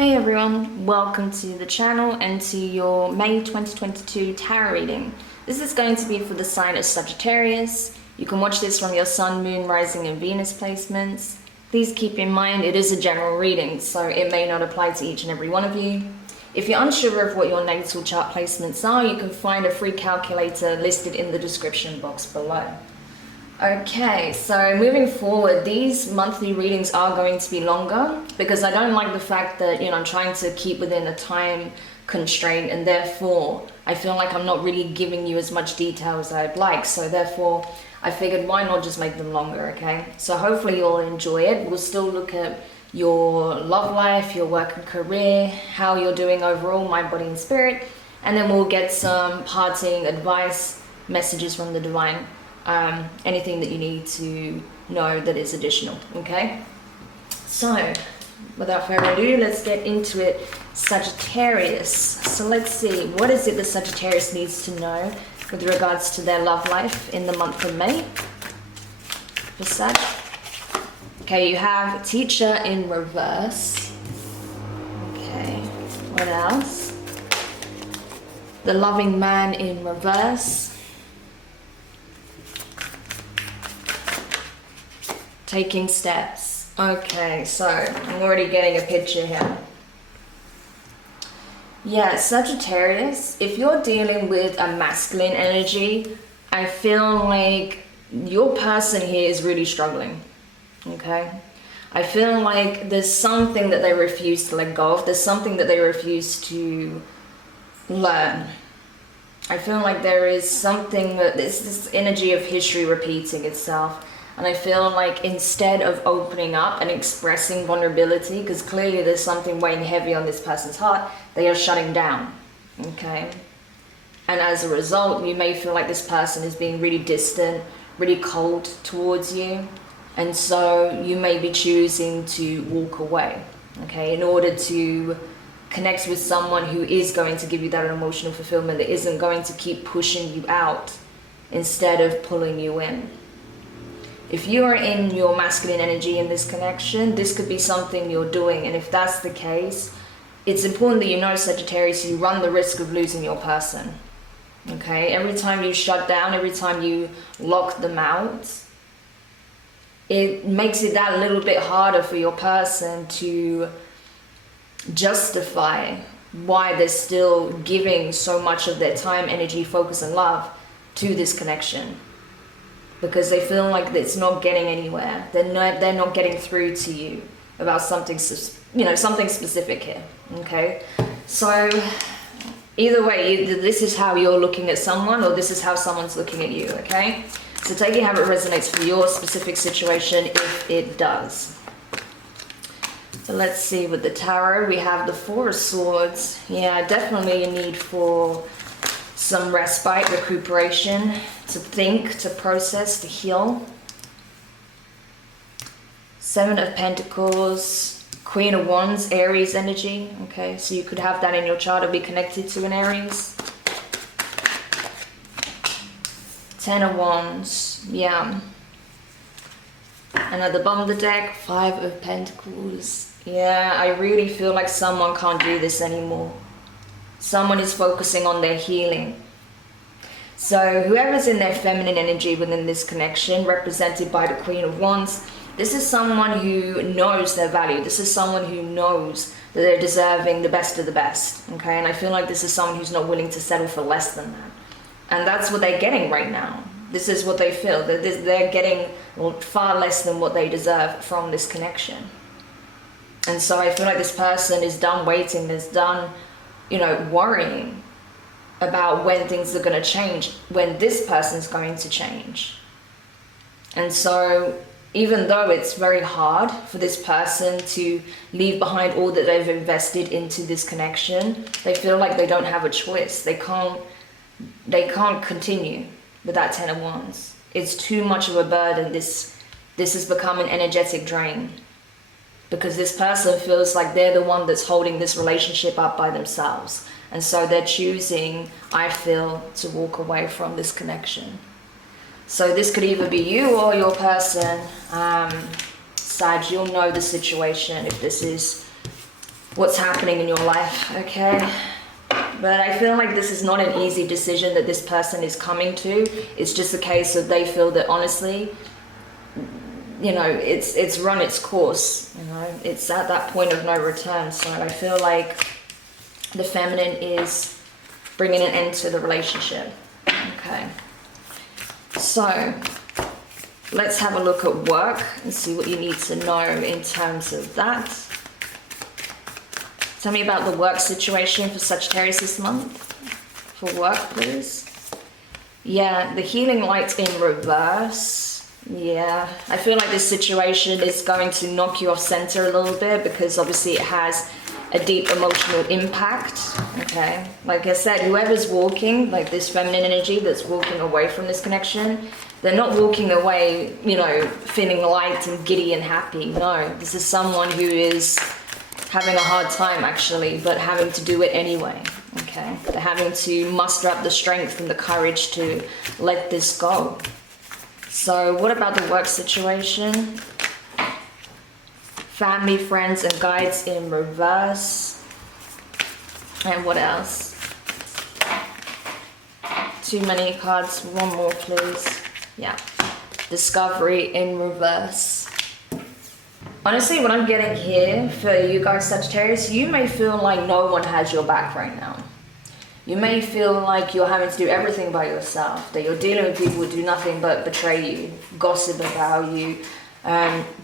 Hey everyone, welcome to the channel and to your May 2022 tarot reading. This is going to be for the sign of Sagittarius. You can watch this from your Sun, Moon, Rising and Venus placements. Please keep in mind it is a general reading, so it may not apply to each and every one of you. If you're unsure of what your natal chart placements are, you can find a free calculator listed in the description box below. Okay, so moving forward, these monthly readings are going to be longer because I don't like the fact that, I'm trying to keep within a time constraint, and therefore I feel like I'm not really giving you as much detail as I'd like. So therefore I figured, why not just make them longer, okay? So hopefully you'll enjoy it. We'll still look at your love life, your work and career, how you're doing overall, mind, body and spirit, and then we'll get some parting advice, messages from the divine. Anything that you need to know that is additional, okay? So without further ado, let's get into it. Sagittarius. So let's see, what is it that Sagittarius needs to know with regards to their love life in the month of May for Sag? Okay, you have Teacher in reverse. Okay, what else? The Loving Man in reverse. Taking steps. Okay, so I'm already getting a picture here. Yeah, Sagittarius, if you're dealing with a masculine energy, I feel like your person here is really struggling, okay? I feel like there's something that they refuse to let go of. There's something that they refuse to learn. I feel like there is something that there's this energy of history repeating itself. And I feel like instead of opening up and expressing vulnerability, because clearly there's something weighing heavy on this person's heart, they are shutting down, okay? And as a result, you may feel like this person is being really distant, really cold towards you. And so you may be choosing to walk away, okay? In order to connect with someone who is going to give you that emotional fulfillment, that isn't going to keep pushing you out instead of pulling you in. If you are in your masculine energy in this connection, this could be something you're doing. And if that's the case, it's important that you know, Sagittarius, you run the risk of losing your person. Okay? Every time you shut down, every time you lock them out, it makes it that little bit harder for your person to justify why they're still giving so much of their time, energy, focus and love to this connection. Because they feel like it's not getting anywhere. They're not getting through to you about something, something specific here, okay? So either way, either this is how you're looking at someone or this is how someone's looking at you, okay? So take it how it resonates for your specific situation, if it does. So let's see, with the tarot, we have the Four of Swords. Yeah, definitely a need for some respite, recuperation, to think, to process, to heal. Seven of Pentacles, Queen of Wands, Aries energy. Okay, so you could have that in your chart or be connected to an Aries. Ten of Wands, yeah. And at the bottom of the deck, Five of Pentacles. Yeah, I really feel like someone can't do this anymore. Someone is focusing on their healing. So whoever's in their feminine energy within this connection, represented by the Queen of Wands, this is someone who knows their value. This is someone who knows that they're deserving the best of the best, okay? And I feel like this is someone who's not willing to settle for less than that. And that's what they're getting right now. This is what they feel, that they're getting far less than what they deserve from this connection. And so I feel like this person is done waiting, is done worrying about when things are going to change, when this person's going to change. And so even though it's very hard for this person to leave behind all that they've invested into this connection, they feel like they don't have a choice. They can't continue with that Ten of Wands. It's too much of a burden. This has become an energetic drain. Because this person feels like they're the one that's holding this relationship up by themselves. And so they're choosing, I feel, to walk away from this connection. So this could either be you or your person. Sag, you'll know the situation if this is what's happening in your life, okay? But I feel like this is not an easy decision that this person is coming to. It's just a case of they feel that honestly, you know, it's run its course, you know, it's at that point of no return. So I feel like the feminine is bringing an end to the relationship. Okay, so let's have a look at work and see what you need to know in terms of that. Tell me about the work situation for Sagittarius this month. For work, please. Yeah, the healing light in reverse. Yeah, I feel like this situation is going to knock you off center a little bit because obviously it has a deep emotional impact. Okay, like I said, whoever's walking, like this feminine energy that's walking away from this connection, they're not walking away, you know, feeling light and giddy and happy. No, this is someone who is having a hard time actually, but having to do it anyway. Okay, they're having to muster up the strength and the courage to let this go. So what about the work situation? Family, friends, and guides in reverse. And what else? Too many cards. One more, please. Yeah. Discovery in reverse. Honestly, what I'm getting here for you guys, Sagittarius, you may feel like no one has your back right now. You may feel like you're having to do everything by yourself, that you're dealing with people who do nothing but betray you, gossip about you,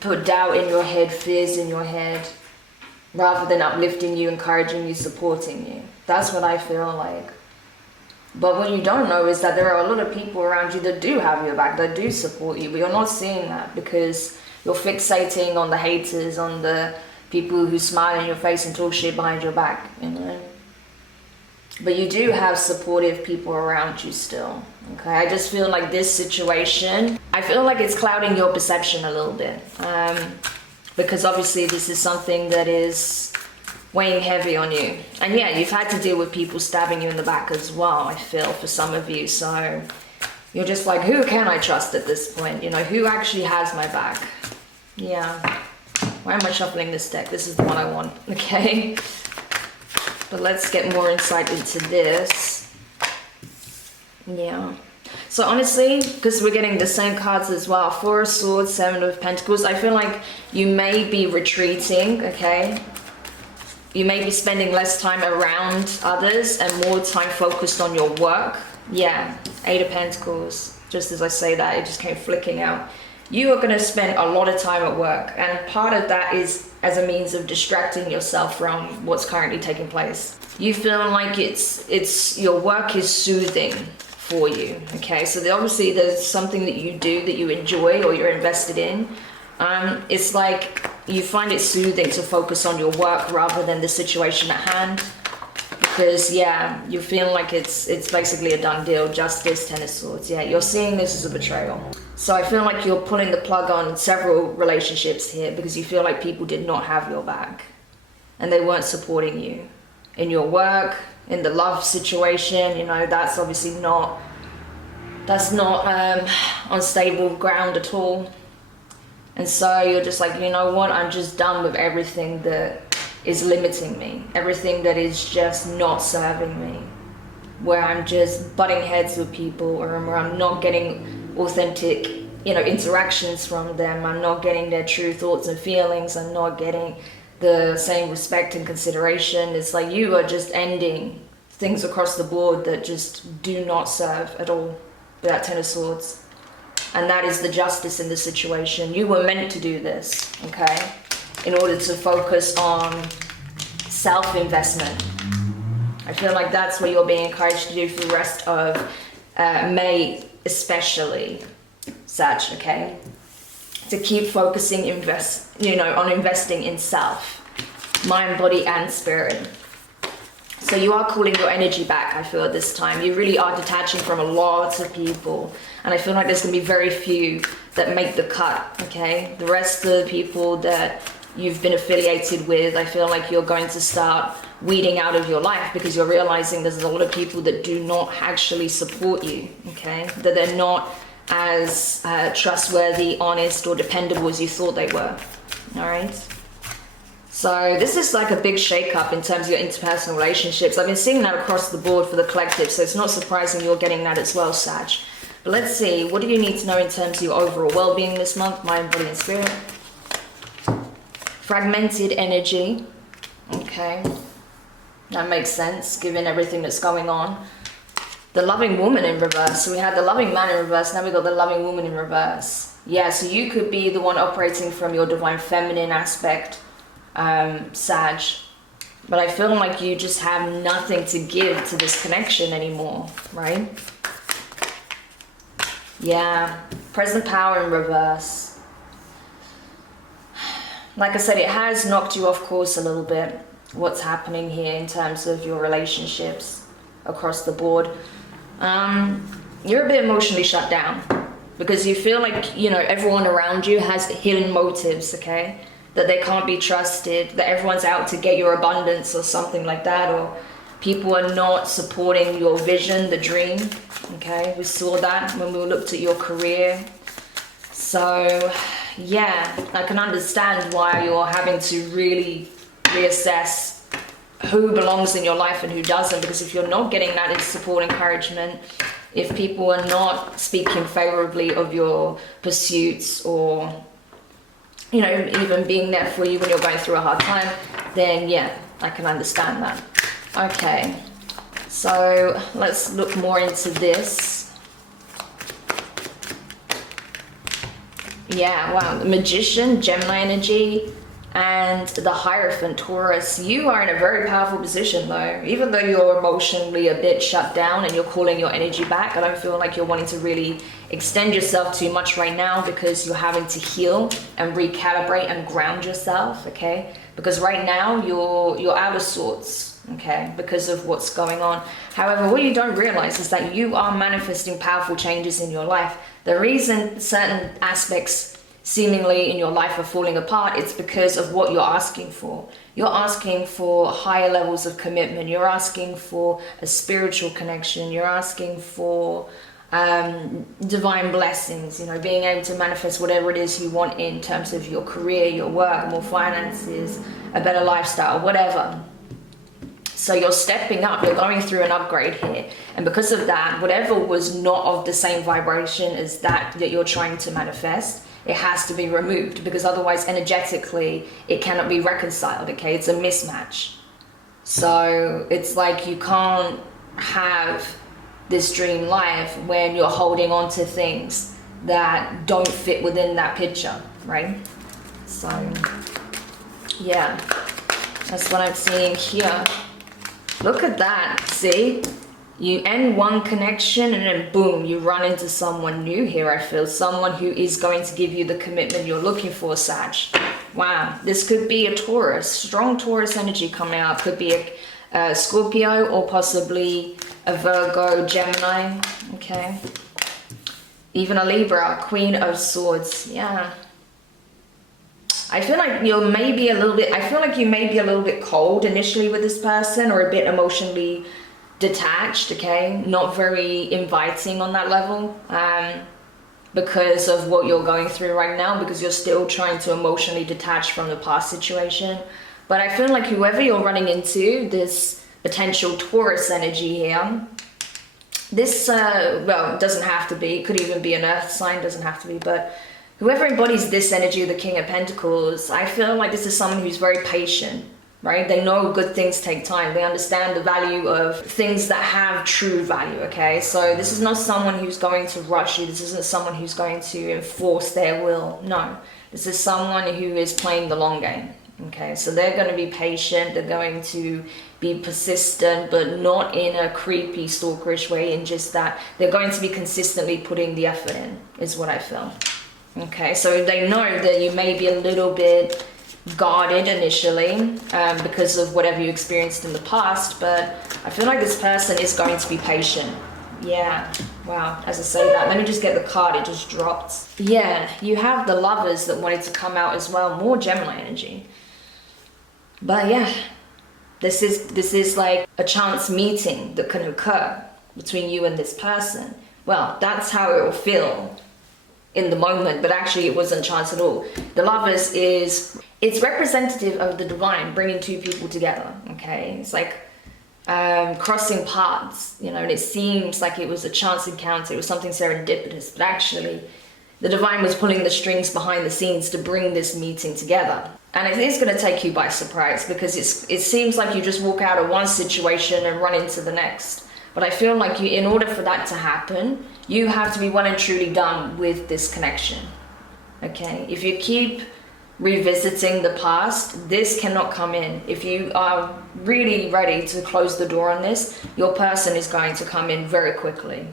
put doubt in your head, fears in your head, rather than uplifting you, encouraging you, supporting you. That's what I feel like. But what you don't know is that there are a lot of people around you that do have your back, that do support you, but you're not seeing that because you're fixating on the haters, on the people who smile in your face and talk shit behind your back, you know. But you do have supportive people around you still, okay? I just feel like this situation, I feel like it's clouding your perception a little bit. Because obviously this is something that is weighing heavy on you. And yeah, you've had to deal with people stabbing you in the back as well, I feel, for some of you. So you're just like, who can I trust at this point? You know, who actually has my back? Yeah. Why am I shuffling this deck? This is the one I want, okay? But let's get more insight into this. Yeah. So honestly, because we're getting the same cards as well, Four of Swords, Seven of Pentacles, I feel like you may be retreating, okay? You may be spending less time around others and more time focused on your work. Yeah, Eight of Pentacles. Just as I say that, it just came flicking out. You are going to spend a lot of time at work, and part of that is as a means of distracting yourself from what's currently taking place. You feel like it's your work is soothing for you, okay? So obviously there's something that you do that you enjoy or you're invested in. It's like you find it soothing to focus on your work rather than the situation at hand. Because yeah, you feel like it's basically a done deal. Justice, Ten of Swords. Yeah, you're seeing this as a betrayal. So I feel like you're pulling the plug on several relationships here because you feel like people did not have your back and they weren't supporting you in your work, in the love situation. You know, that's obviously not, that's not on stable ground at all. And so you're just like, you know what, I'm just done with everything that is limiting me, everything that is just not serving me, where I'm just butting heads with people, or where I'm not getting authentic, you know, interactions from them. I'm not getting their true thoughts and feelings. I'm not getting the same respect and consideration. It's like you are just ending things across the board that just do not serve at all with that Ten of Swords. And that is the justice in the situation. You were meant to do this, okay, in order to focus on self-investment. I feel like that's what you're being encouraged to do for the rest of May, especially, Sag, okay? To keep focusing, on investing in self, mind, body, and spirit. So you are calling your energy back, I feel, at this time. You really are detaching from a lot of people. And I feel like there's going to be very few that make the cut, okay? The rest of the people that you've been affiliated with, I feel like you're going to start weeding out of your life because you're realizing there's a lot of people that do not actually support you, okay? That they're not as trustworthy, honest, or dependable as you thought they were, all right? So this is like a big shake-up in terms of your interpersonal relationships. I've been seeing that across the board for the collective, so it's not surprising you're getting that as well, Sag. But let's see, what do you need to know in terms of your overall well-being this month, mind, body, and spirit? Fragmented energy. Okay. That makes sense, given everything that's going on. The loving woman in reverse. So we had the loving man in reverse, now we got the loving woman in reverse. Yeah, so you could be the one operating from your divine feminine aspect, Sag. But I feel like you just have nothing to give to this connection anymore, right? Yeah, present power in reverse. Like I said, it has knocked you off course a little bit, what's happening here in terms of your relationships across the board. You're a bit emotionally shut down because you feel like, you know, everyone around you has hidden motives, okay? That they can't be trusted, that everyone's out to get your abundance or something like that, or people are not supporting your vision, the dream, okay? We saw that when we looked at your career. So, yeah, I can understand why you're having to really reassess who belongs in your life and who doesn't, because if you're not getting that support, encouragement, if people are not speaking favorably of your pursuits or, you know, even being there for you when you're going through a hard time, then yeah, I can understand that. Okay, so let's look more into this. Yeah, wow, the Magician, Gemini energy, and the Hierophant, Taurus. You are in a very powerful position though. Even though you're emotionally a bit shut down and you're calling your energy back, I don't feel like you're wanting to really extend yourself too much right now because you're having to heal and recalibrate and ground yourself, okay? Because right now you're out of sorts, okay, because of what's going on. However, what you don't realize is that you are manifesting powerful changes in your life. The reason certain aspects seemingly in your life are falling apart, it's because of what you're asking for. You're asking for higher levels of commitment. You're asking for a spiritual connection. You're asking for divine blessings, you know, being able to manifest whatever it is you want in terms of your career, your work, more finances, a better lifestyle, whatever. So you're stepping up, you're going through an upgrade here. And because of that, whatever was not of the same vibration as that you're trying to manifest, it has to be removed, because otherwise energetically it cannot be reconciled, okay? It's a mismatch. So it's like you can't have this dream life when you're holding on to things that don't fit within that picture, right? So yeah, that's what I'm seeing here. Look at that, see? You end one connection and then boom, you run into someone new here, I feel. Someone who is going to give you the commitment you're looking for, Sag. Wow, this could be a Taurus, strong Taurus energy coming out. Could be a Scorpio or possibly a Virgo, Gemini, okay? Even a Libra, Queen of Swords, yeah. I feel like you may be a little bit cold initially with this person, or a bit emotionally detached, okay? Not very inviting on that level, because of what you're going through right now, because you're still trying to emotionally detach from the past situation. But I feel like whoever you're running into, this potential Taurus energy here, this, well, it doesn't have to be, it could even be an earth sign, doesn't have to be, but whoever embodies this energy of the King of Pentacles, I feel like this is someone who's very patient, right? They know good things take time. They understand the value of things that have true value, okay? So this is not someone who's going to rush you. This isn't someone who's going to enforce their will. No, this is someone who is playing the long game, okay? So they're going to be patient. They're going to be persistent, but not in a creepy, stalkerish way, in just that they're going to be consistently putting the effort in, is what I feel. Okay, so they know that you may be a little bit guarded initially because of whatever you experienced in the past, but I feel like this person is going to be patient. Yeah, wow, as I say that, let me just get the card, it just dropped. Yeah, you have the Lovers that wanted to come out as well, more Gemini energy. But yeah, this is like a chance meeting that can occur between you and this person. Well, that's how it will feel in the moment, but actually it wasn't chance at all. The Lovers is it's representative of the divine bringing two people together, okay? It's like crossing paths, you know, and it seems like it was a chance encounter, it was something serendipitous, but actually the divine was pulling the strings behind the scenes to bring this meeting together. And it is going to take you by surprise, because it seems like you just walk out of one situation and run into the next. But I feel like in order for that to happen, you have to be well and truly done with this connection, okay? If you keep revisiting the past, this cannot come in. If you are really ready to close the door on this, your person is going to come in very quickly.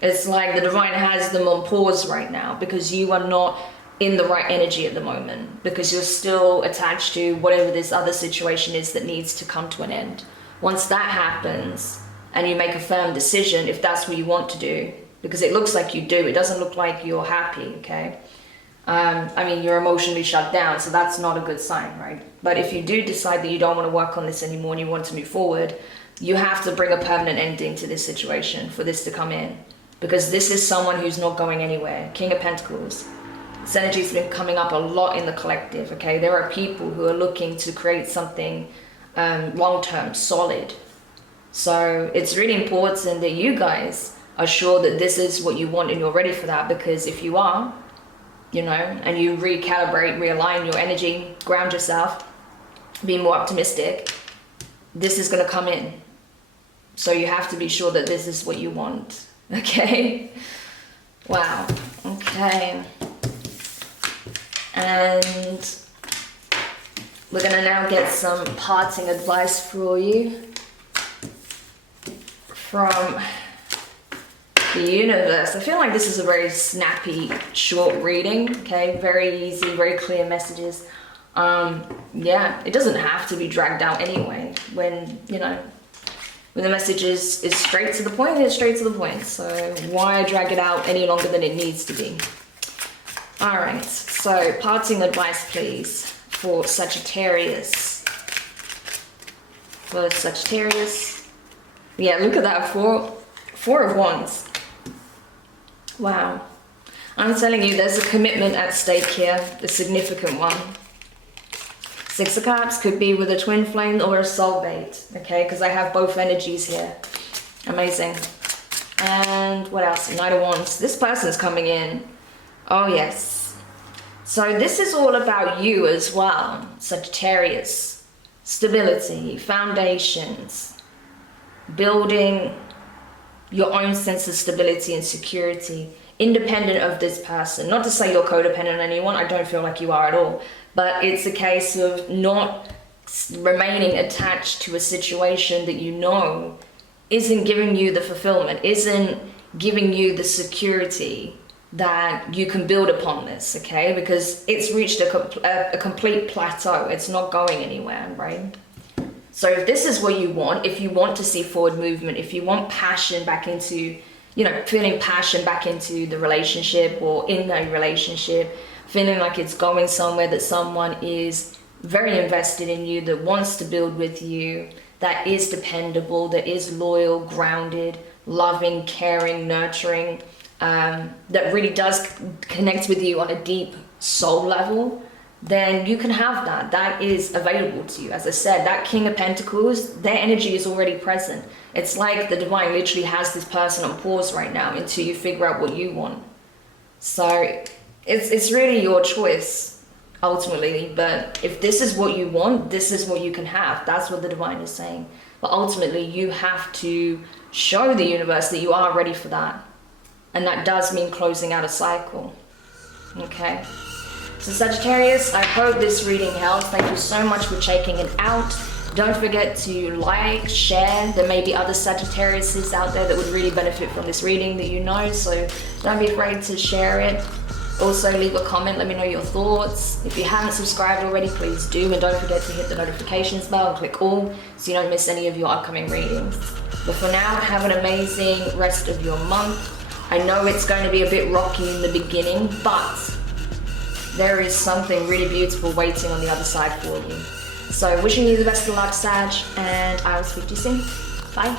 It's like the divine has them on pause right now because you are not in the right energy at the moment, because you're still attached to whatever this other situation is that needs to come to an end. Once that happens and you make a firm decision, if that's what you want to do, because it looks like you do, it doesn't look like you're happy, okay? I mean, you're emotionally shut down, so that's not a good sign, right? But if you do decide that you don't want to work on this anymore and you want to move forward, you have to bring a permanent ending to this situation for this to come in, because this is someone who's not going anywhere. King of Pentacles. This energy's been coming up a lot in the collective, okay? There are people who are looking to create something long-term, solid. So it's really important that you guys are sure that this is what you want and you're ready for that, because if you are, you know, and you recalibrate, realign your energy, ground yourself, be more optimistic, this is going to come in. So you have to be sure that this is what you want, okay? Wow, okay. And we're going to now get some parting advice for you from the universe. I feel like this is a very snappy, short reading, okay? Very easy, very clear messages. Yeah, it doesn't have to be dragged out anyway. When, you know, when the message is straight to the point, it's straight to the point. So why drag it out any longer than it needs to be? All right, so parting advice, please, for Sagittarius. For Sagittarius. Yeah, look at that, four of Wands. Wow. I'm telling you, there's a commitment at stake here, a significant one. Six of Cups could be with a twin flame or a soulmate, okay? Because I have both energies here. Amazing. And what else? Knight of Wands. This person's coming in. Oh, yes. So this is all about you as well, Sagittarius. Stability, foundations, building your own sense of stability and security, independent of this person. Not to say you're codependent on anyone, I don't feel like you are at all, but it's a case of not remaining attached to a situation that you know isn't giving you the fulfillment, isn't giving you the security that you can build upon this, okay? Because it's reached a complete plateau. It's not going anywhere, right? So if this is what you want, if you want to see forward movement, if you want passion back into, you know, feeling passion back into the relationship or in a relationship, feeling like it's going somewhere, that someone is very invested in you, that wants to build with you, that is dependable, that is loyal, grounded, loving, caring, nurturing, that really does connect with you on a deep soul level, then you can have that. That is available to you. As I said, that King of Pentacles, their energy is already present. It's like the divine literally has this person on pause right now until you figure out what you want. So it's really your choice ultimately, but if this is what you want, this is what you can have. That's what the divine is saying. But ultimately you have to show the universe that you are ready for that. And that does mean closing out a cycle. Okay. So Sagittarius, I hope this reading helps. Thank you so much for checking it out. Don't forget to like, share. There may be other Sagittariuses out there that would really benefit from this reading that you know, so don't be afraid to share it. Also leave a comment, let me know your thoughts. If you haven't subscribed already, please do, and don't forget to hit the notifications bell and click all so you don't miss any of your upcoming readings. But for now, have an amazing rest of your month. I know it's going to be a bit rocky in the beginning, but there is something really beautiful waiting on the other side for you. So wishing you the best of luck, Sag, and I will speak to you soon. Bye.